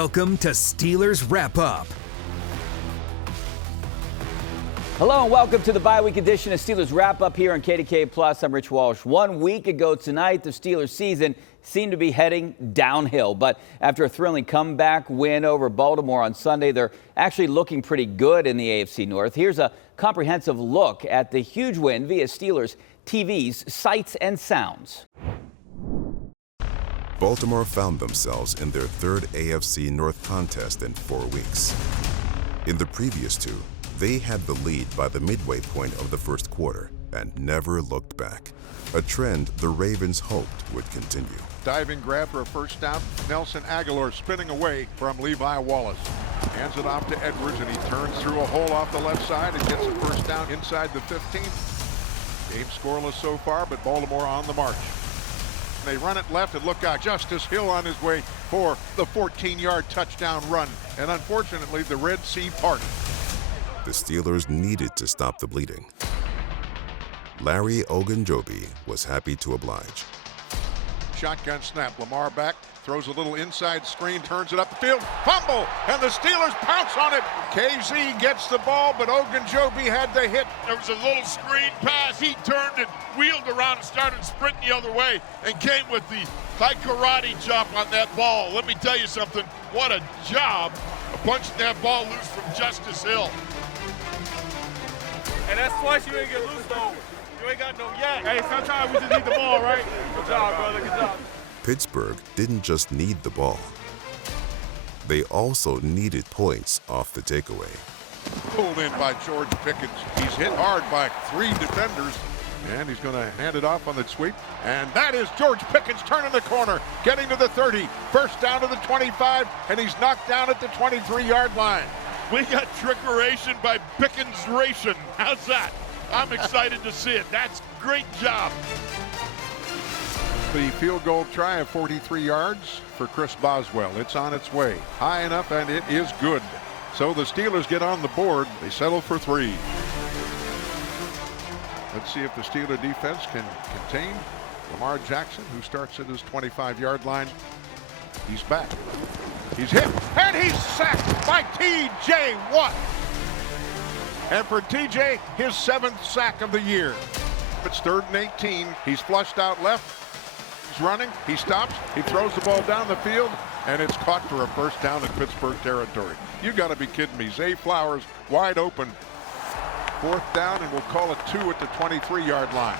Welcome to Steelers Wrap Up. Hello and welcome to the bye-week edition of Steelers Wrap Up here on KDKA+. I'm Rich Walsh. 1 week ago tonight, the Steelers season seemed to be heading downhill. But after a thrilling comeback win over Baltimore on Sunday, they're actually looking pretty good in the AFC North. Here's a comprehensive look at the huge win via Steelers TV's Sights and Sounds. Baltimore found themselves in their third AFC North contest in 4 weeks. In the previous two, they had the lead by the midway point of the first quarter and never looked back, a trend the Ravens hoped would continue. Diving grab for a first down. Nelson Aguilar spinning away from Levi Wallace. Hands it off to Edwards, and he turns through a hole off the left side and gets a first down inside the 15. Game scoreless so far, but Baltimore on the march. They run it left, and look out, Justice Hill on his way for the 14-yard touchdown run. And unfortunately, the Red Sea parted. The Steelers needed to stop the bleeding. Larry Ogunjobi was happy to oblige. Shotgun snap, Lamar back, throws a little inside screen, turns it up the field, fumble, and the Steelers pounce on it. KZ gets the ball, but Ogunjobi had the hit. There was a little screen pass. He turned and wheeled around and started sprinting the other way and came with the high karate chop on that ball. Let me tell you something, what a job of punching that ball loose from Justice Hill. And that's twice you ain't get loose though. You ain't got no yak. Hey, sometimes we just need the ball, right? Good job, brother. Good job. Pittsburgh didn't just need the ball. They also needed points off the takeaway. Pulled in by George Pickens. He's hit hard by 3 defenders, and he's going to hand it off on the sweep. And that is George Pickens turning the corner, getting to the 30, first down to the 25, and he's knocked down at the 23-yard line. We got trickeration by Pickens-ration. How's that? I'm excited to see it. That's great job. The field goal try of 43 yards for Chris Boswell. It's on its way. High enough, and it is good. So the Steelers get on the board. They settle for 3. Let's see if the Steeler defense can contain Lamar Jackson, who starts at his 25-yard line. He's back. He's hit, and he's sacked by T.J. Watt. And for T.J., his 7th sack of the year. It's 3rd and 18. He's flushed out left. He's running. He stops. He throws the ball down the field, and it's caught for a first down in Pittsburgh territory. You got to be kidding me. Zay Flowers wide open. 4th down, and we'll call it 2 at the 23-yard line.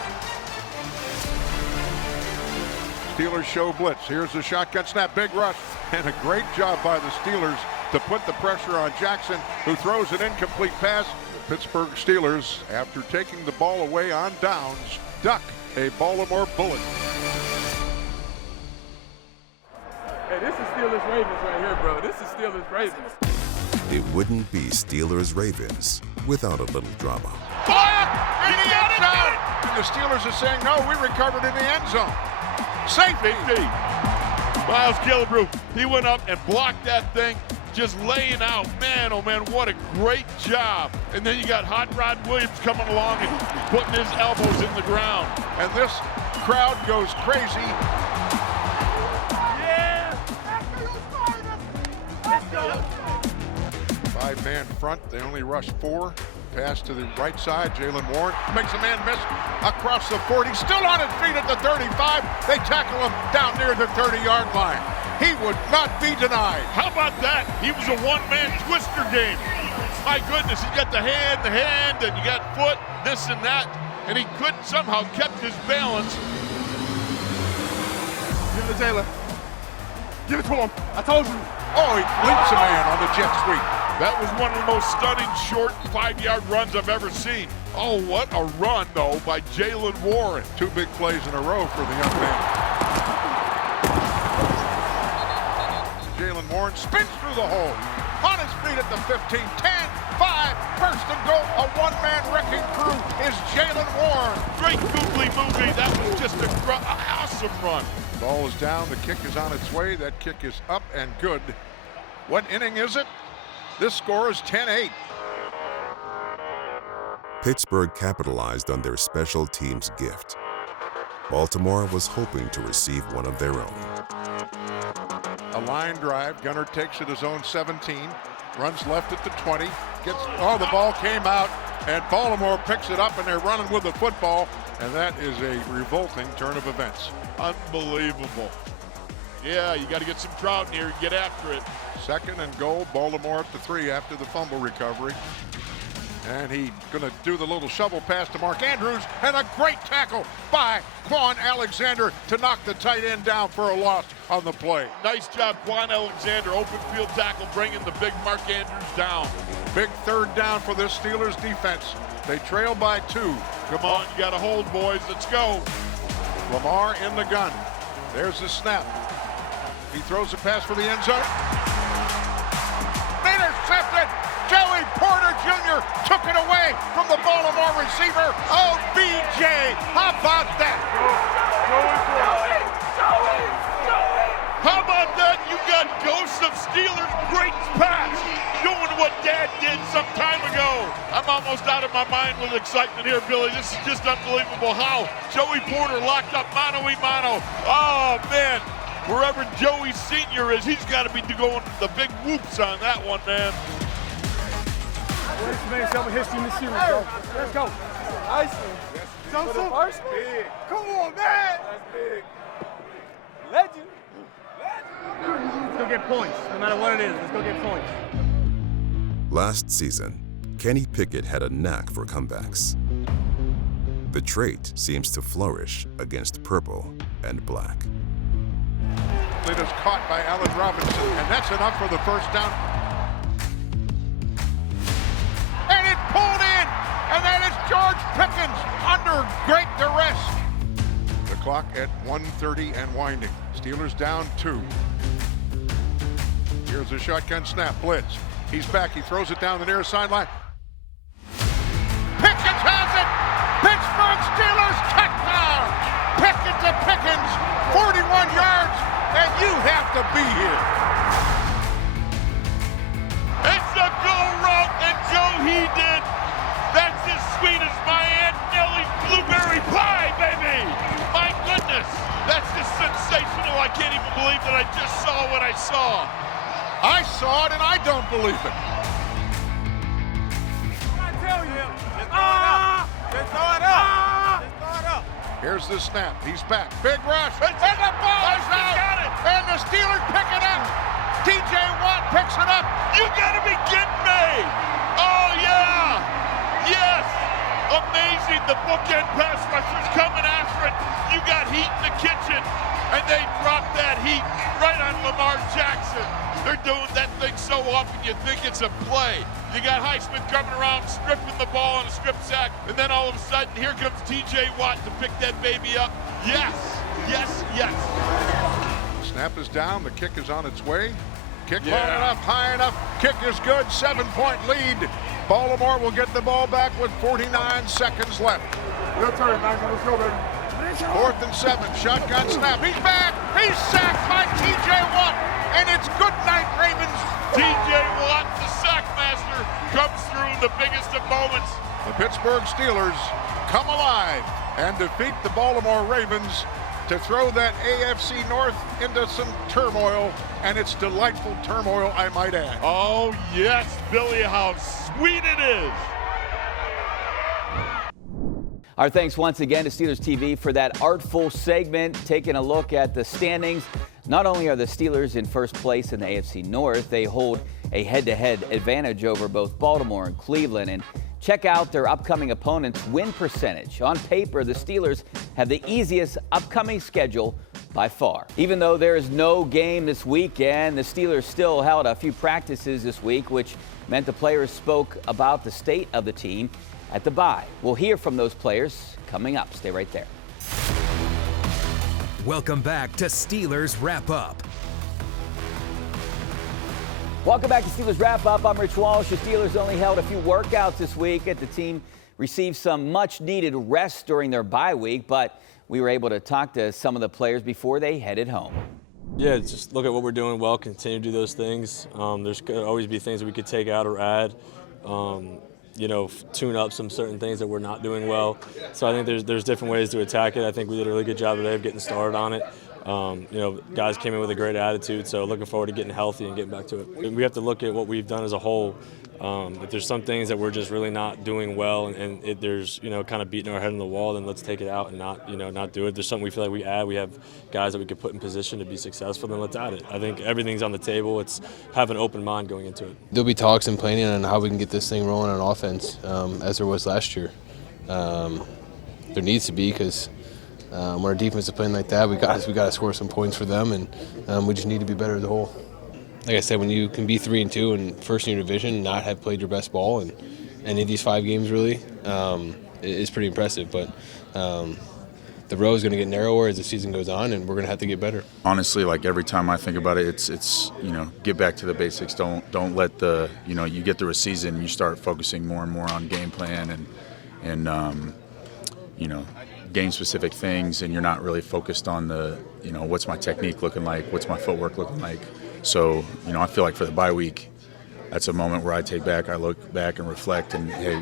Steelers show blitz. Here's the shotgun snap, big rush, and a great job by the Steelers to put the pressure on Jackson, who throws an incomplete pass. The Pittsburgh Steelers, after taking the ball away on downs, duck a Baltimore bullet. Hey, this is Steelers Ravens right here, bro. This is Steelers Ravens. It wouldn't be Steelers Ravens without a little drama. Block in the end zone! And the Steelers are saying, no, we recovered in the end zone. Safety. Miles Killebrew, he went up and blocked that thing, just laying out. Man, oh man, what a great job. And then you got Hot Rod Williams coming along and putting his elbows in the ground. And this crowd goes crazy. Yeah! Let's go! 5-man front, they only rush 4. Pass to the right side, Jalen Warren makes a man miss across the 40, still on his feet at the 35. They tackle him down near the 30-yard line. He would not be denied. How about that? He was a one-man twister game. My goodness, he got the hand, and you got foot, this and that, and he couldn't somehow kept his balance. Give it to Taylor. Give it to him. I told you. Oh, he leaps a man on the jet sweep. That was one of the most stunning short 5-yard runs I've ever seen. Oh, what a run, though, by Jalen Warren. 2 big plays in a row for the young man. Jalen Warren spins through the hole. On his feet at the 15, 10, 5, first and goal. A one-man wrecking crew is Jalen Warren. Great googly movie. That was just an awesome run. Ball is down. The kick is on its way. That kick is up and good. What inning is it? This score is 10-8. Pittsburgh capitalized on their special teams gift. Baltimore was hoping to receive one of their own. A line drive. Gunner takes it his own 17. Runs left at the 20. The ball came out, and Baltimore picks it up, and they're running with the football, and that is a revolting turn of events. Unbelievable. Yeah, you got to get some crowd in here and get after it. 2nd and goal, Baltimore at the 3 after the fumble recovery. And he's going to do the little shovel pass to Mark Andrews, and a great tackle by Kwon Alexander to knock the tight end down for a loss on the play. Nice job, Kwon Alexander. Open field tackle, bringing the big Mark Andrews down. Big 3rd down for this Steelers defense. They trail by 2. Come on, you got to hold, boys. Let's go. Lamar in the gun. There's the snap. He throws a pass for the end zone. Intercepted! Joey Porter Jr. took it away from the Baltimore receiver. Oh, BJ, how about that? How about that? You got Ghosts of Steelers, great pass. Doing what Dad did some time ago. I'm almost out of my mind with excitement here, Billy. This is just unbelievable how Joey Porter locked up mano-a-mano. Oh, man. Wherever Joey Sr. is, he's got to be going the big whoops on that one, man. Let's make some history in the series, bro. Let's go. Ice. Joseph. Big. Come on, man. That's big. Legend. Let's go get points, no matter what it is. Let's go get points. Last season, Kenny Pickett had a knack for comebacks. The trait seems to flourish against purple and black. It is caught by Allen Robinson, and that's enough for the first down. And it's pulled in, and that is George Pickens under great duress. The clock at 1:30 and winding. Steelers down 2. Here's a shotgun snap, blitz. He's back, he throws it down the near sideline. Pickens has it! Pittsburgh Steelers touchdown! Pickett to Pickens, 41 yards, and you have to be here. It's a go route, and Joe, he did. That's as sweet as my Aunt Nellie's blueberry pie, baby. My goodness, that's just sensational. I can't even believe that I just saw what I saw. I saw it, and I don't believe it. I tell you, just throw it up. Just throw it up. Just throw it up. Here's the snap. He's back. Big rush. And the ball is out. Got it. And the Steelers pick it up. TJ Watt picks it up. You gotta be kidding me. Oh, yeah. Yes. Amazing. The bookend pass rushers coming after it. You got heat in the kitchen. And they dropped that heat right on Lamar Jackson. They're doing that thing so often you think it's a play. You got Highsmith coming around, stripping the ball on a strip sack, and then all of a sudden, here comes TJ Watt to pick that baby up. Yes, yes, yes. Snap is down, the kick is on its way. Kick long enough, high enough, kick is good, 7-point lead. Baltimore will get the ball back with 49 seconds left. Your turn, Michael. Let's go, baby. 4th and 7, shotgun snap, he's back, he's sacked by TJ Watt, and it's good night, Ravens. TJ Watt, the sack master, comes through the biggest of moments. The Pittsburgh Steelers come alive and defeat the Baltimore Ravens to throw that AFC North into some turmoil, and it's delightful turmoil, I might add. Oh, yes, Billy, how sweet it is. Our thanks once again to Steelers TV for that artful segment, taking a look at the standings. Not only are the Steelers in first place in the AFC North, they hold a head-to-head advantage over both Baltimore and Cleveland. And check out their upcoming opponents' win percentage. On paper, the Steelers have the easiest upcoming schedule by far. Even though there is no game this weekend, the Steelers still held a few practices this week, which meant the players spoke about the state of the team at the bye. We'll hear from those players coming up. Stay right there. Welcome back to Steelers Wrap Up. Welcome back to Steelers Wrap Up. I'm Rich Walsh. The Steelers only held a few workouts this week. The team received some much needed rest during their bye week, but we were able to talk to some of the players before they headed home. Yeah, just look at what we're doing well, continue to do those things. There's could always be things that we could take out or add. tune up some certain things that we're not doing well. So I think there's different ways to attack it. I think we did a really good job today of getting started on it. Guys came in with a great attitude, so looking forward to getting healthy and getting back to it. We have to look at what we've done as a whole. If there's some things that we're just really not doing well, and there's kind of beating our head on the wall, then let's take it out and not do it. If there's something we feel like we have guys that we could put in position to be successful, then let's add it. I think everything's on the table. It's have an open mind going into it. There'll be talks and planning on how we can get this thing rolling on offense, as there was last year. There needs to be, because when our defense is playing like that, we got to score some points for them, and we just need to be better as a whole. Like I said, when you can be 3-2 and first in your division and not have played your best ball in any of these 5 games really, it's pretty impressive. But the road is going to get narrower as the season goes on, and we're going to have to get better. Honestly, like every time I think about it, it's get back to the basics. Don't let you get through a season, you start focusing more and more on game plan and game-specific things, and you're not really focused on the what's my technique looking like, what's my footwork looking like. So, I feel like for the bye week, that's a moment where I look back and reflect, and hey,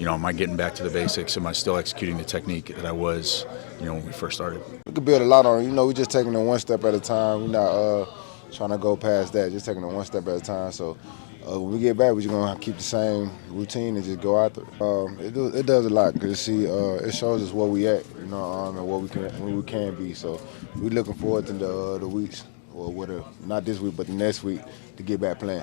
am I getting back to the basics? Am I still executing the technique that I was, when we first started? We could build a lot on it. We're just taking it one step at a time. We're not trying to go past that, just taking it one step at a time. So when we get back, we're just going to keep the same routine and just go after it. It does a lot, because it shows us where we at, and where we can be. So we're looking forward to the weeks. Or whatever, not this week, but the next week, to get back playing.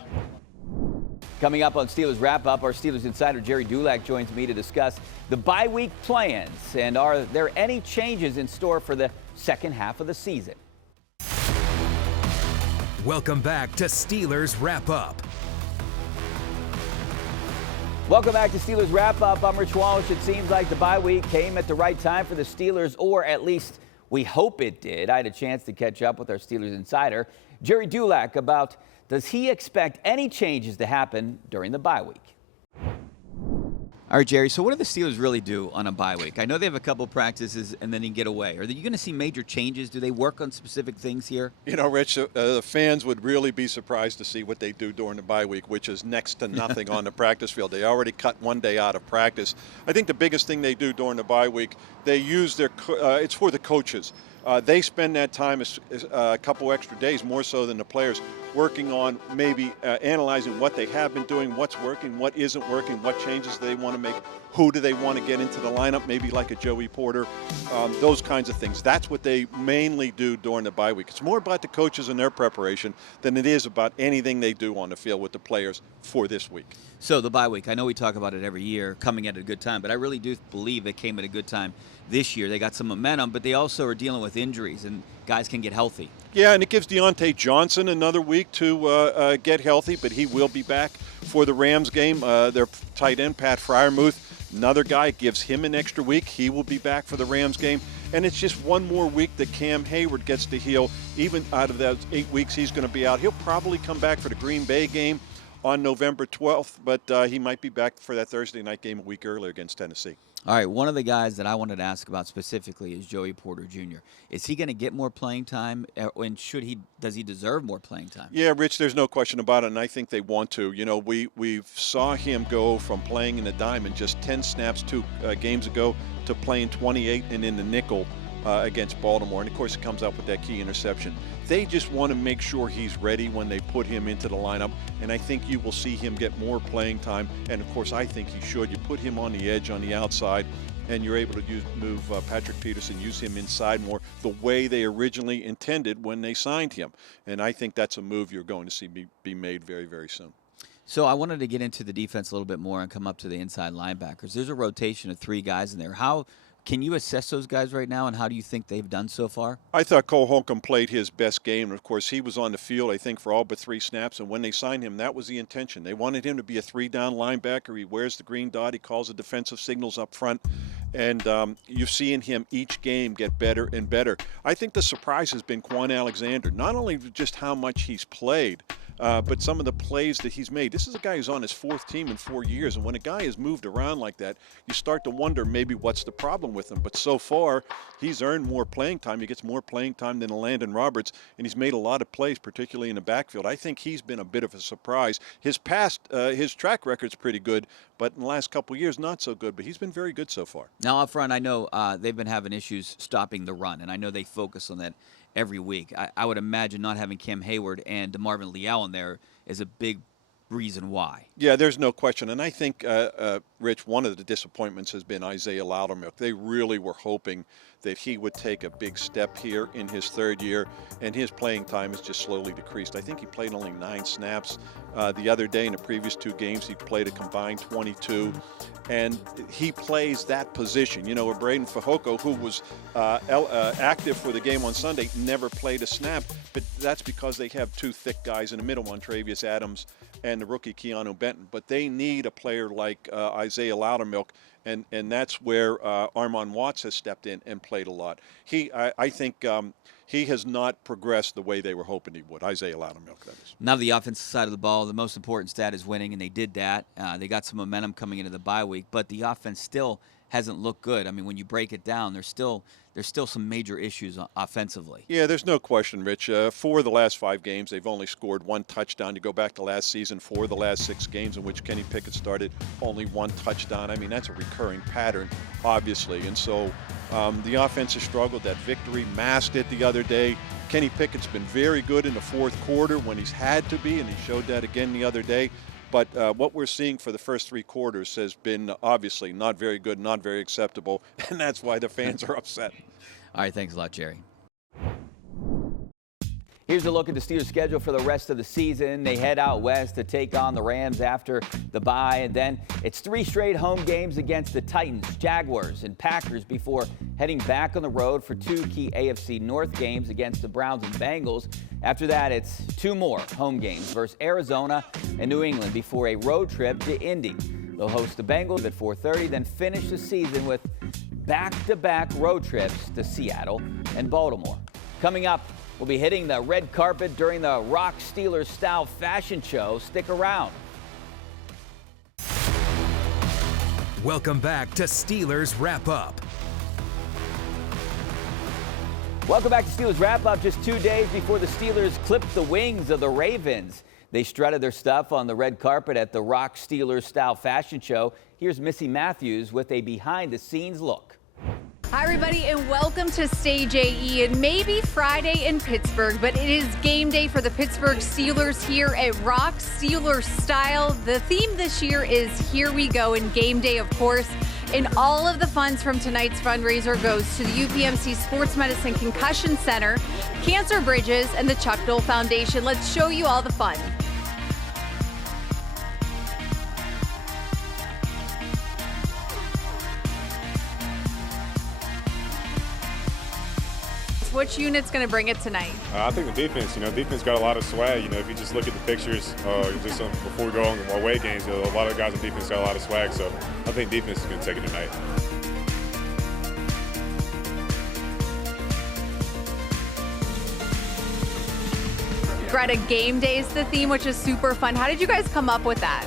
Coming up on Steelers Wrap-Up, our Steelers insider Gerry Dulac joins me to discuss the bye week plans, and are there any changes in store for the second half of the season? Welcome back to Steelers Wrap-Up. Welcome back to Steelers Wrap-Up. I'm Rich Walsh. It seems like the bye week came at the right time for the Steelers, or at least we hope it did. I had a chance to catch up with our Steelers insider, Gerry Dulac, about does he expect any changes to happen during the bye week. All right, Gerry, so what do the Steelers really do on a bye week? I know they have a couple practices and then you get away. Are you going to see major changes? Do they work on specific things here? Rich, the fans would really be surprised to see what they do during the bye week, which is next to nothing on the practice field. They already cut one day out of practice. I think the biggest thing they do during the bye week, they use it's for the coaches. They spend that time, a couple extra days, more so than the players, working on maybe analyzing what they have been doing, what's working, what isn't working, what changes they want to make, who do they want to get into the lineup, maybe like a Joey Porter, those kinds of things. That's what they mainly do during the bye week. It's more about the coaches and their preparation than it is about anything they do on the field with the players for this week. So the bye week, I know we talk about it every year, coming at a good time, but I really do believe it came at a good time this year. They got some momentum, but they also are dealing with injuries, and guys can get healthy. Yeah, and it gives Deontay Johnson another week to get healthy, but he will be back for the Rams game. Their tight end, Pat Freiermuth, another guy, gives him an extra week. He will be back for the Rams game. And it's just one more week that Cam Hayward gets to heal. Even out of those 8 weeks he's going to be out, he'll probably come back for the Green Bay game on November 12th, but he might be back for that Thursday night game a week earlier against Tennessee. All right, one of the guys that I wanted to ask about specifically is Joey Porter Jr. Is he going to get more playing time, and does he deserve more playing time? Yeah, Rich, there's no question about it, and I think they want to. We saw him go from playing in the dime in just 10 snaps 2 games ago to playing 28 and in the nickel against Baltimore, and of course it comes up with that key interception. They just want to make sure he's ready when they put him into the lineup, and I think you will see him get more playing time, and of course I think he should. You put him on the edge on the outside, and you're able to move Patrick Peterson, use him inside more the way they originally intended when they signed him, and I think that's a move you're going to see be made very, very soon. So I wanted to get into the defense a little bit more and come up to the inside linebackers. There's a rotation of 3 guys in there. How can you assess those guys right now, and how do you think they've done so far? I thought Cole Holcomb played his best game. Of course, he was on the field, I think, for all but 3 snaps, and when they signed him, that was the intention. They wanted him to be a 3-down linebacker. He wears the green dot. He calls the defensive signals up front, and you're seeing him each game get better and better. I think the surprise has been Kwon Alexander, not only just how much he's played, but some of the plays that he's made. This is a guy who's on his 4th team in 4 years, and when a guy is moved around like that, you start to wonder maybe what's the problem with him. But so far, he's earned more playing time. He gets more playing time than Landon Roberts, and he's made a lot of plays, particularly in the backfield. I think he's been a bit of a surprise. His track record's pretty good, but in the last couple of years, not so good. But he's been very good so far. Now, up front, I know they've been having issues stopping the run, and I know they focus on that every week. I would imagine not having Cam Hayward and DeMarvin Leal in there is a big reason why. Yeah, there's no question. And I think, Rich, one of the disappointments has been Isaiah Loudermilk. They really were hoping that he would take a big step here in his 3rd year, and his playing time has just slowly decreased. I think he played only 9 snaps the other day. In the previous 2 games, he played a combined 22, and he plays that position. You know, where Braden Fehoko, who was active for the game on Sunday, never played a snap, but that's because they have 2 thick guys in the middle, Montravius Adams and the rookie Keanu Benton. But they need a player like Isaiah Loudermilk, and that's where Armon Watts has stepped in and played a lot. I think he has not progressed the way they were hoping he would. Isaiah Loudermilk, that is. Now the offensive side of the ball, the most important stat is winning, and they did that. They got some momentum coming into the bye week, but the offense still hasn't looked good. I mean, when you break it down, there's still some major issues offensively. Yeah, there's no question, Rich. 4 of the last 5 games, they've only scored 1 touchdown. You go back to last season, 4 of the last 6 games in which Kenny Pickett started, only 1 touchdown. I mean, that's a recurring pattern, obviously. And so the offense has struggled. That victory masked it the other day. Kenny Pickett's been very good in the 4th quarter when he's had to be, and he showed that again the other day. But what we're seeing for the first 3 quarters has been obviously not very good, not very acceptable, and that's why the fans are upset. All right, thanks a lot, Jerry. Here's a look at the Steelers' schedule for the rest of the season. They head out west to take on the Rams after the bye, and then it's 3 straight home games against the Titans, Jaguars, and Packers before heading back on the road for 2 key AFC North games against the Browns and Bengals. After that, it's 2 more home games versus Arizona and New England before a road trip to Indy. They'll host the Bengals at 4:30, then finish the season with back-to-back road trips to Seattle and Baltimore. Coming up, we'll be hitting the red carpet during the Rock Steelers style fashion show. Stick around. Welcome back to Steelers Wrap Up. Welcome back to Steelers Wrap Up. Just 2 days before the Steelers clipped the wings of the Ravens. They strutted their stuff on the red carpet at the Rock Steelers style fashion show. Here's Missy Matthews with a behind-the-scenes look. Hi, everybody, and welcome to Stage AE. It may be Friday in Pittsburgh, but it is game day for the Pittsburgh Steelers here at Rock Steelers Style. The theme this year is Here We Go, and game day, of course. And all of the funds from tonight's fundraiser goes to the UPMC Sports Medicine Concussion Center, Cancer Bridges, and the Chuck Dole Foundation. Let's show you all the fun. Which unit's going to bring it tonight? I think the defense. Defense got a lot of swag. If you just look at the pictures, before we go on away games, a lot of guys on defense got a lot of swag. So I think defense is going to take it tonight. Greta, game day is the theme, which is super fun. How did you guys come up with that?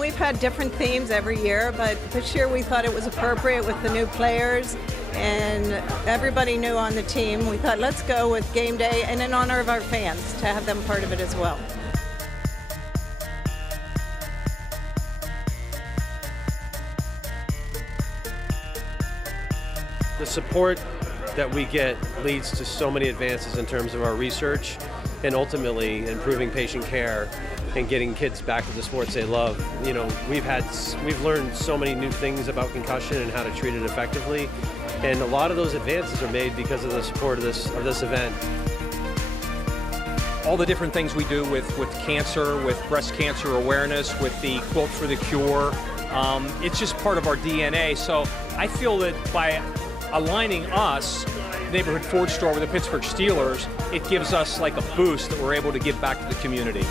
We've had different themes every year, but this year we thought it was appropriate with the new players and everybody new on the team. We thought, let's go with game day and in honor of our fans to have them part of it as well. The support that we get leads to so many advances in terms of our research and ultimately improving patient care and getting kids back to the sports they love. We've learned so many new things about concussion and how to treat it effectively, and a lot of those advances are made because of the support of this event. All the different things we do with cancer, with breast cancer awareness, with the Quote for the Cure, it's just part of our DNA. So I feel that by aligning us, Neighborhood Ford Store, with the Pittsburgh Steelers, it gives us like a boost that we're able to give back to the community.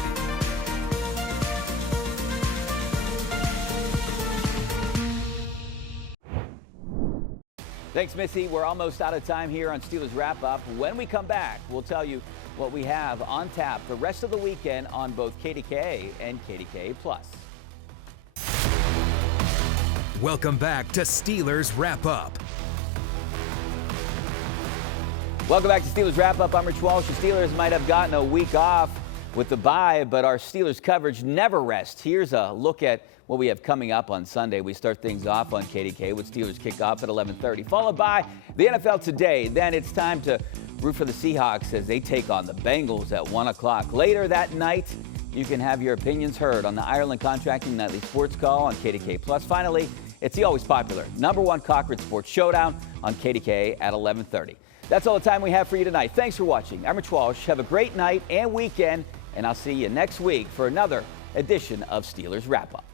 Thanks, Missy. We're almost out of time here on Steelers Wrap Up. When we come back, we'll tell you what we have on tap the rest of the weekend on both KDKA and KDKA+. Welcome back to Steelers Wrap Up. Welcome back to Steelers Wrap Up. I'm Rich Walsh. The Steelers might have gotten a week off with the bye, but our Steelers coverage never rests. Here's a look at what we have coming up on Sunday. We start things off on KDK with Steelers kickoff at 11:30, followed by the NFL Today. Then it's time to root for the Seahawks as they take on the Bengals at 1 o'clock. Later that night, you can have your opinions heard on the Ireland Contracting Nightly Sports Call on KDK+. Finally, it's the always popular #1 Cochran Sports Showdown on KDK at 11:30. That's all the time we have for you tonight. Thanks for watching. I'm Rich Walsh. Have a great night and weekend, and I'll see you next week for another edition of Steelers Wrap Up.